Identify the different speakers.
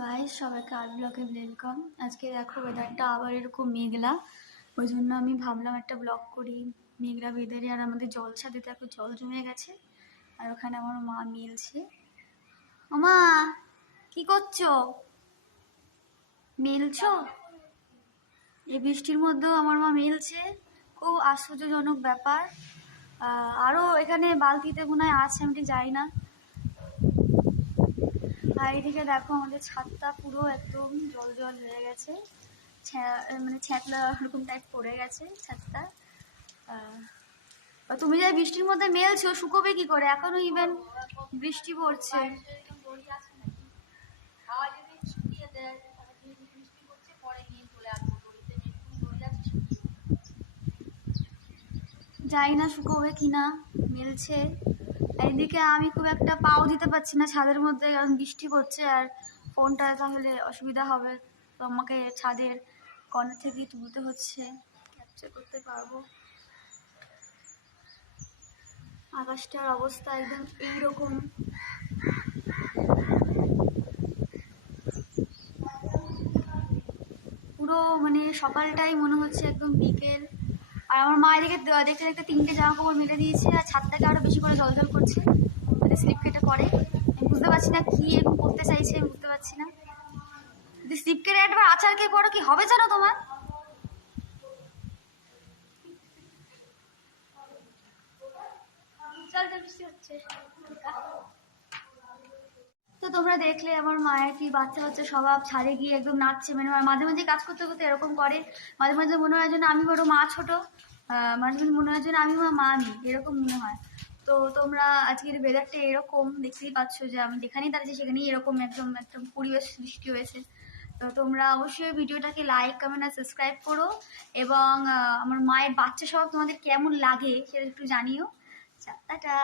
Speaker 1: গাই সবাইকে আর্ট ব্লগে ওয়েলকাম আজকে দেখো ওয়েদারটা আবার এরকম মেঘলা। ওই জন্য আমি ভাবলাম একটা ব্লগ করি। মেঘলা ওয়েদারে আর আমাদের জল ছাদে দেখো জল জমে গেছে। আর ওখানে আমার মা মিলছে। মা, কি করছ? মেলছো? এই বৃষ্টির মধ্যেও আমার মা মেলছে। খুব আশ্চর্যজনক ব্যাপার। আরও এখানে বালতিতে হয় আছে, আমি ঠিক জানি না। আর এদিকে দেখো আমাদের ছাদটা পুরো একদম জল জল হয়ে গেছে। মানে ছ্যাঁতলা ওরকম টাইপ পড়ে গেছে ছাদটা। তুমি যাই বৃষ্টির মধ্যে মেলছো, শুকোবে কি করে? এখনও ইভেন বৃষ্টি পড়ছে। জানি না শুকোবে কি না মেলছে। এদিকে আমি খুব একটা পাও দিতে পারছি না, ছাদের মধ্যে কারণ বৃষ্টি পড়ছে আর ফোনটা তাহলে অসুবিধা হবে। তো আমাকে ছাদের কর্নার থেকেই তুলতে হচ্ছে ক্যাপচার করতে পারব। আকাশটার অবস্থা একদম এইরকম। পুরো মানে সকালটাই মনে হচ্ছে একদম বিকেল। আর আমার মা এদিকে দেখতে দেখতে তিনটে জামা কাপড় মেলে দিয়েছে আর ছাদটাকে আরও বেশি করে জল জল করছে। যাতে স্লিপ কেটে পড়ে আমি বুঝতে পারছি না কি এরকম করতে চাইছে, আমি বুঝতে পারছি না। যদি স্লিপ কেটে একবার আচার কে পড়ো কি হবে জানো তোমার?
Speaker 2: চল, বৃষ্টি হচ্ছে।
Speaker 1: তো তোমরা দেখলে আমার মায়ের কি বাচ্চা বাচ্চা স্বভাব ছাদে গিয়ে একদম নাচছে মানে মাঝে মাঝে কাজ করতে করতে এরকম করে। মাঝে মাঝে মনে হয় যেন আমি বড় মা ছোট মাঝে মাঝে মনে হয় যেন আমি মা মা আমি, এরকম মনে হয়। তো তোমরা আজকের ওয়েদারটা এরকম, দেখতেই পাচ্ছ যে আমি যেখানেই দাঁড়িয়েছি সেখানেই এরকম একদম একদম পরিবেশ সৃষ্টি হয়েছে। তো তোমরা অবশ্যই ভিডিওটাকে লাইক কমেন্ট আর সাবস্ক্রাইব করো এবং আমার মায়ের বাচ্চা স্বভাব তোমাদের কেমন লাগে সেটা একটু জানিও। টাটা।